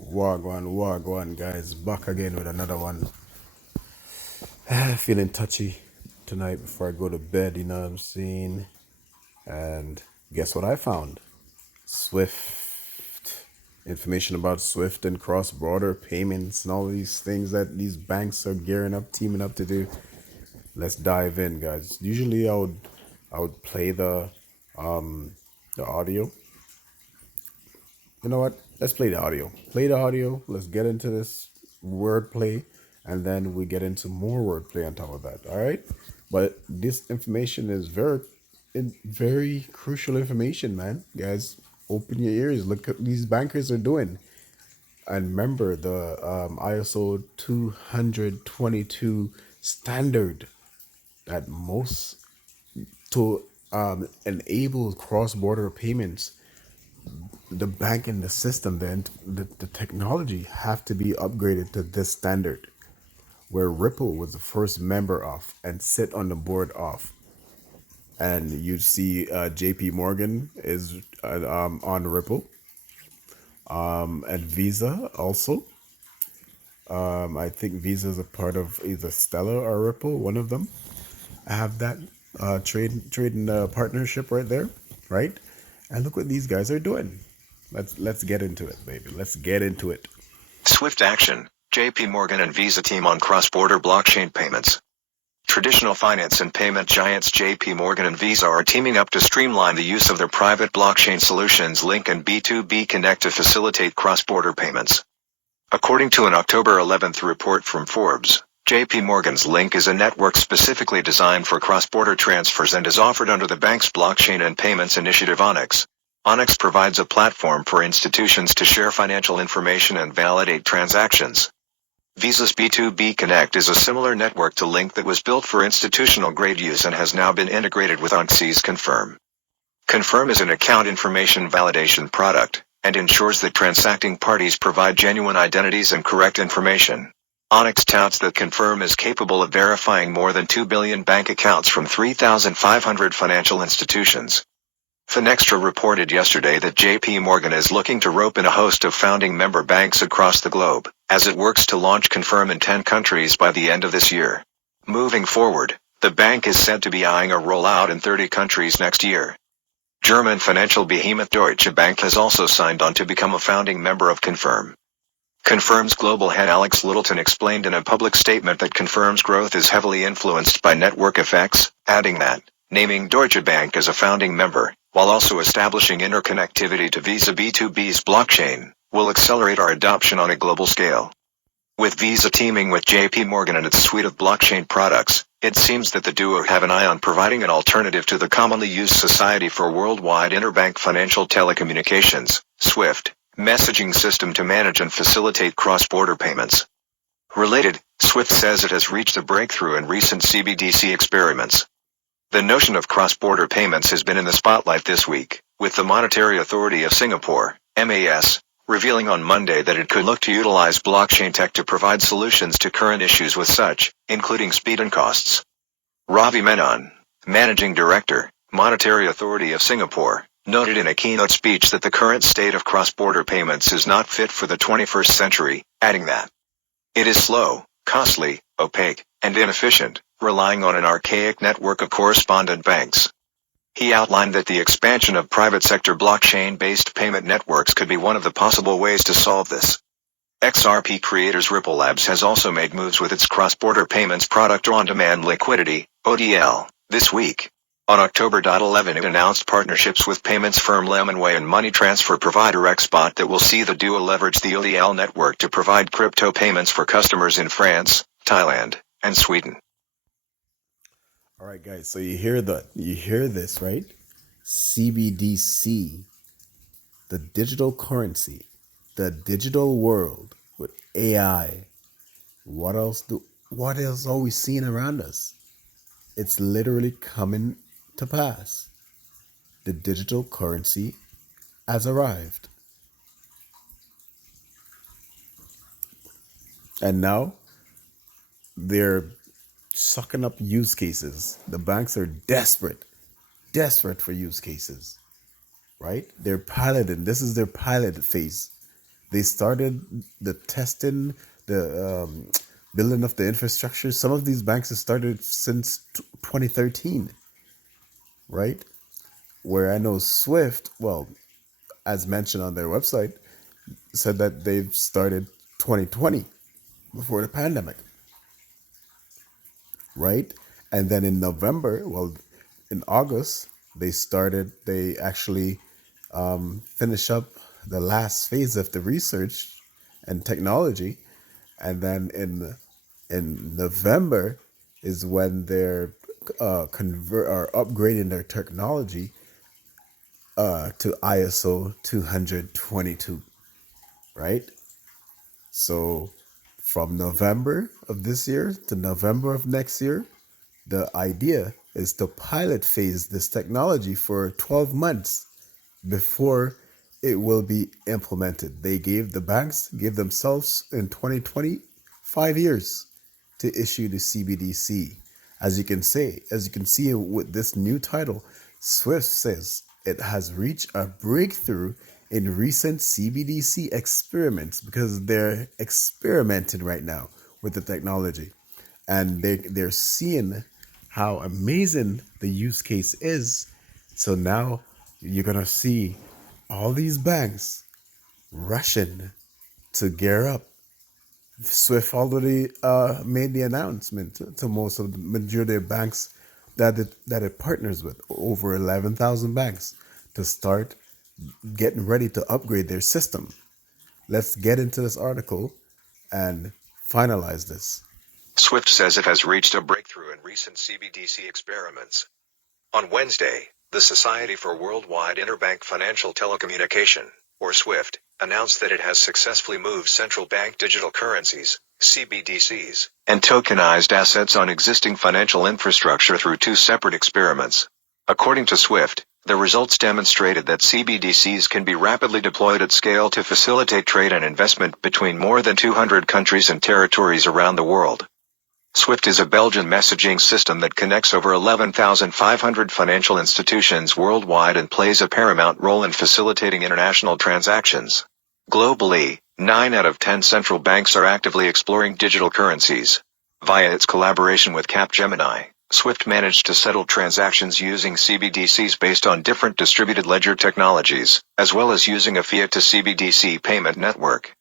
Wagwan, guys. Back again with another one. Feeling touchy tonight before I go to bed, you know what I'm saying? And guess what I found? Swift. Information about Swift and cross border payments and all these things that these banks are gearing up, teaming up to do. Let's dive in, guys. Usually I would play the audio. You know what? Let's play the audio. Play the audio. Let's get into this wordplay, and then we get into more wordplay on top of that. All right. But this information is very crucial information, man. Guys, open your ears. Look at these bankers are doing. And remember the ISO 222 standard that most to enable cross-border payments, the bank and the system, the technology have to be upgraded to this standard, where Ripple was the first member of and sit on the board of. And you see JP Morgan is on Ripple, and Visa also. I think Visa is a part of either Stellar or Ripple, one of them. I have that trading partnership right there, right? And look what these guys are doing. Let's get into it, baby. Let's get into it. Swift action. JP Morgan and Visa team on cross-border blockchain payments. Traditional finance and payment giants JP Morgan and Visa are teaming up to streamline the use of their private blockchain solutions Link and B2B Connect to facilitate cross-border payments. According to an October 11th report from Forbes, JP Morgan's Link is a network specifically designed for cross-border transfers and is offered under the bank's blockchain and payments initiative Onyx. Onyx provides a platform for institutions to share financial information and validate transactions. Visa's B2B Connect is a similar network to Link that was built for institutional-grade use and has now been integrated with Onyx's Confirm. Confirm is an account information validation product and ensures that transacting parties provide genuine identities and correct information. Onyx touts that Confirm is capable of verifying more than 2 billion bank accounts from 3,500 financial institutions. Finextra reported yesterday that JP Morgan is looking to rope in a host of founding member banks across the globe, as it works to launch Confirm in 10 countries by the end of this year. Moving forward, the bank is said to be eyeing a rollout in 30 countries next year. German financial behemoth Deutsche Bank has also signed on to become a founding member of Confirm. Confirm's global head Alex Littleton explained in a public statement that Confirm's growth is heavily influenced by network effects, adding that, naming Deutsche Bank as a founding member, while also establishing interconnectivity to Visa B2B's blockchain, will accelerate our adoption on a global scale. With Visa teaming with JP Morgan and its suite of blockchain products, it seems that the duo have an eye on providing an alternative to the commonly used Society for Worldwide Interbank Financial Telecommunications, SWIFT, messaging system to manage and facilitate cross-border payments. Related, SWIFT says it has reached a breakthrough in recent CBDC experiments. The notion of cross-border payments has been in the spotlight this week, with the Monetary Authority of Singapore, MAS, revealing on Monday that it could look to utilize blockchain tech to provide solutions to current issues with such, including speed and costs. Ravi Menon, Managing Director, Monetary Authority of Singapore, noted in a keynote speech that the current state of cross-border payments is not fit for the 21st century, adding that it is slow, costly, opaque, and inefficient, relying on an archaic network of correspondent banks. He outlined that the expansion of private sector blockchain-based payment networks could be one of the possible ways to solve this. XRP creators Ripple Labs has also made moves with its cross-border payments product on-demand liquidity, ODL, this week. On October 11, it announced partnerships with payments firm Lemonway and money transfer provider Xbot that will see the duo leverage the ODL network to provide crypto payments for customers in France, Thailand, and Sweden. All right, guys. So you hear this, right? CBDC, the digital currency, the digital world with AI. What else are we seeing around us? It's literally coming to pass. The digital currency has arrived. And now they're sucking up use cases. The banks are desperate for use cases, right? They're piloting. This is their pilot phase. They started the testing, the building of the infrastructure. Some of these banks have started since 2013, right? Where I know Swift, well, as mentioned on their website, said that they've started 2020 before the pandemic, right? And then in November, well, in August, they actually finish up the last phase of the research and technology. And then in November is when they're convert or upgrading their technology to ISO 222, right? So from November of this year to November of next year, the idea is to pilot phase this technology for 12 months before it will be implemented. They gave themselves in 2020 5 years to issue the CBDC. As you can see with this new title, Swift says it has reached a breakthrough in recent CBDC experiments because they're experimenting right now with the technology, and they're seeing how amazing the use case is. So now you're gonna see all these banks rushing to gear up. Swift already made the announcement to most of the majority of banks that it partners with, over 11,000 banks, to start getting ready to upgrade their system. Let's get into this article and finalize this. Swift says it has reached a breakthrough in recent CBDC experiments. On Wednesday, the Society for Worldwide Interbank Financial Telecommunication, or SWIFT, announced that it has successfully moved central bank digital currencies, CBDCs, and tokenized assets on existing financial infrastructure through two separate experiments. According to SWIFT, the results demonstrated that CBDCs can be rapidly deployed at scale to facilitate trade and investment between more than 200 countries and territories around the world. SWIFT is a Belgian messaging system that connects over 11,500 financial institutions worldwide and plays a paramount role in facilitating international transactions. Globally, 9 out of 10 central banks are actively exploring digital currencies. Via its collaboration with Capgemini, SWIFT managed to settle transactions using CBDCs based on different distributed ledger technologies, as well as using a fiat to CBDC payment network.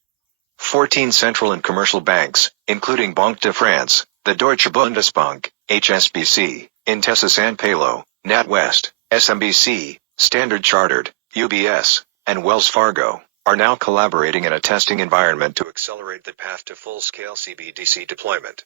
14 central and commercial banks, including Banque de France, the Deutsche Bundesbank, HSBC, Intesa Sanpaolo, NatWest, SMBC, Standard Chartered, UBS, and Wells Fargo, are now collaborating in a testing environment to accelerate the path to full-scale CBDC deployment.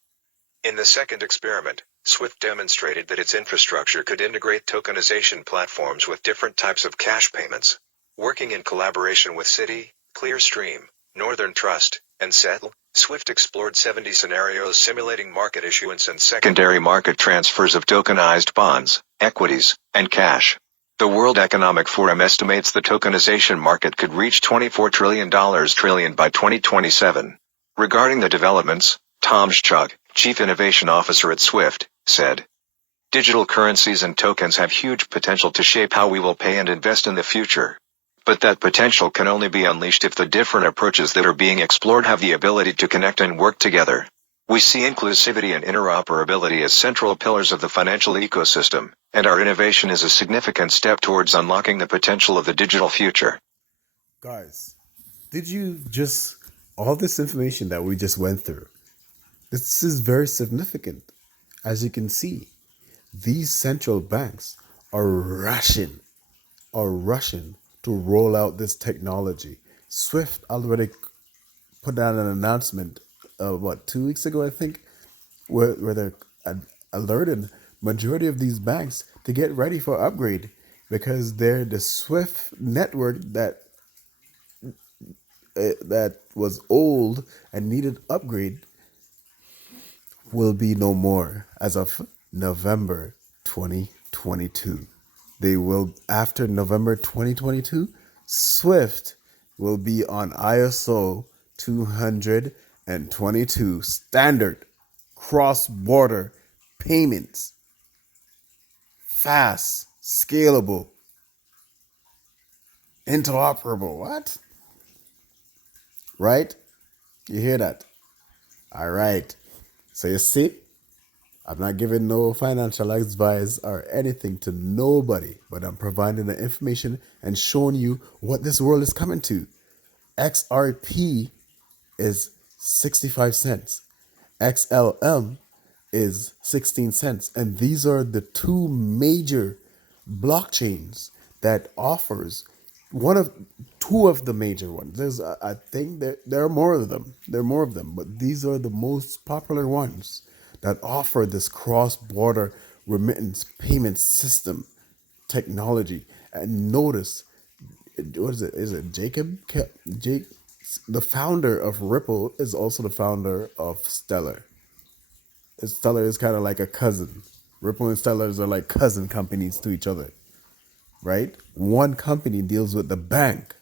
In the second experiment, SWIFT demonstrated that its infrastructure could integrate tokenization platforms with different types of cash payments. Working in collaboration with Citi, Clearstream, Northern Trust, and Settle, SWIFT explored 70 scenarios simulating market issuance and secondary market transfers of tokenized bonds, equities, and cash. The World Economic Forum estimates the tokenization market could reach $24 trillion by 2027. Regarding the developments, Tom Schuk, Chief Innovation Officer at SWIFT, said, "Digital currencies and tokens have huge potential to shape how we will pay and invest in the future. But that potential can only be unleashed if the different approaches that are being explored have the ability to connect and work together. We see inclusivity and interoperability as central pillars of the financial ecosystem, and our innovation is a significant step towards unlocking the potential of the digital future." Guys, did you just, all this information that we just went through, this is very significant. As you can see, these central banks are rushing to roll out this technology. Swift already put out an announcement, 2 weeks ago, I think, where they're alerted majority of these banks to get ready for upgrade because they're the Swift network that was old and needed upgrade will be no more as of November 2022. They will, after November 2022, Swift will be on ISO 222 standard cross-border payments. Fast, scalable, interoperable. What? right? You hear that? All right. So you see, I'm not giving no financial advice or anything to nobody, but I'm providing the information and showing you what this world is coming to. XRP is 65 cents. XLM is 16 cents. And these are the two major blockchains that offers one of two of the major ones. There's I think there are more of them. There are more of them, but these are the most popular ones that offer this cross-border remittance payment system technology. And notice, what is it? Is it Jake, the founder of Ripple is also the founder of Stellar. Stellar is kind of like a cousin. Ripple and Stellars are like cousin companies to each other, right? One company deals with the bank.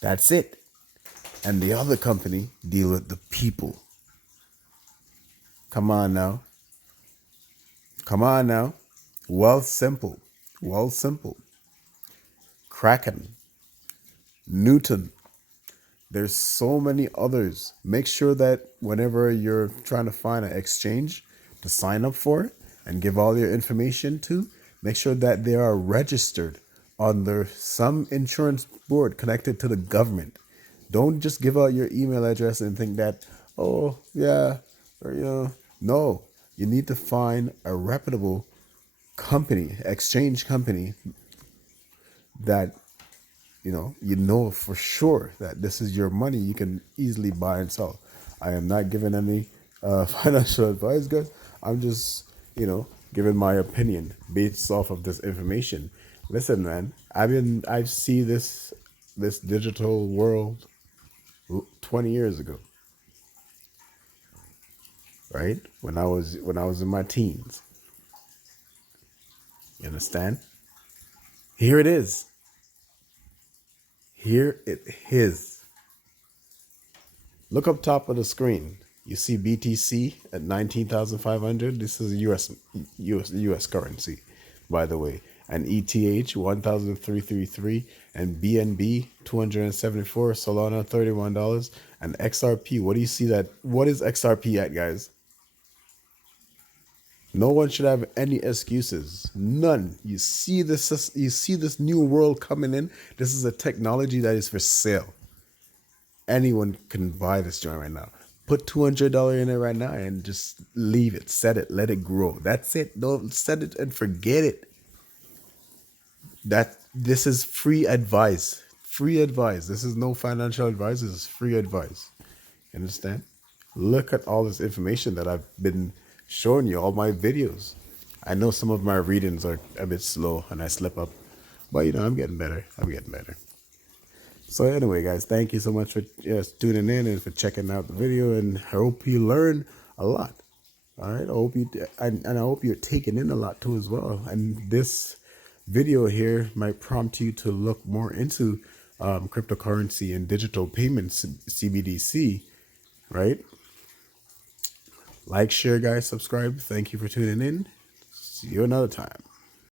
That's it. And the other company deal with the people. Come on now. Come on now. Well simple. Well simple. Kraken. Newton. There's so many others. Make sure that whenever you're trying to find an exchange to sign up for and give all your information to, make sure that they are registered under some insurance board connected to the government. Don't just give out your email address and think that, oh, yeah, or, no. You need to find a reputable company, exchange company that you know for sure that this is your money you can easily buy and sell. I am not giving any financial advice, guys. I'm just giving my opinion based off of this information. Listen, man, I've seen this digital world 20 years ago, right? When I was in my teens. You understand? Here it is. Here it is. Look up top of the screen. You see BTC at 19,500. This is US currency, by the way. And ETH 1,333 and BNB 274, Solana $31 and XRP. What do you see that? What is XRP at, guys? No one should have any excuses. None. You see this new world coming in. This is a technology that is for sale. Anyone can buy this joint right now. Put $200 in it right now and just leave it, set it, let it grow. That's it. Don't set it and forget it. This is free advice. Free advice. This is no financial advice. This is free advice. You understand? Look at all this information that I've been showing you, all my videos. I know some of my readings are a bit slow and I slip up, but I'm getting better. I'm getting better. So anyway, guys, thank you so much for tuning in and for checking out the video, and I hope you learn a lot. All right, I hope I hope you're taking in a lot too as well. And this video here might prompt you to look more into cryptocurrency and digital payments, CBDC. Right? Like, share, guys, subscribe. Thank you for tuning in. See you another time.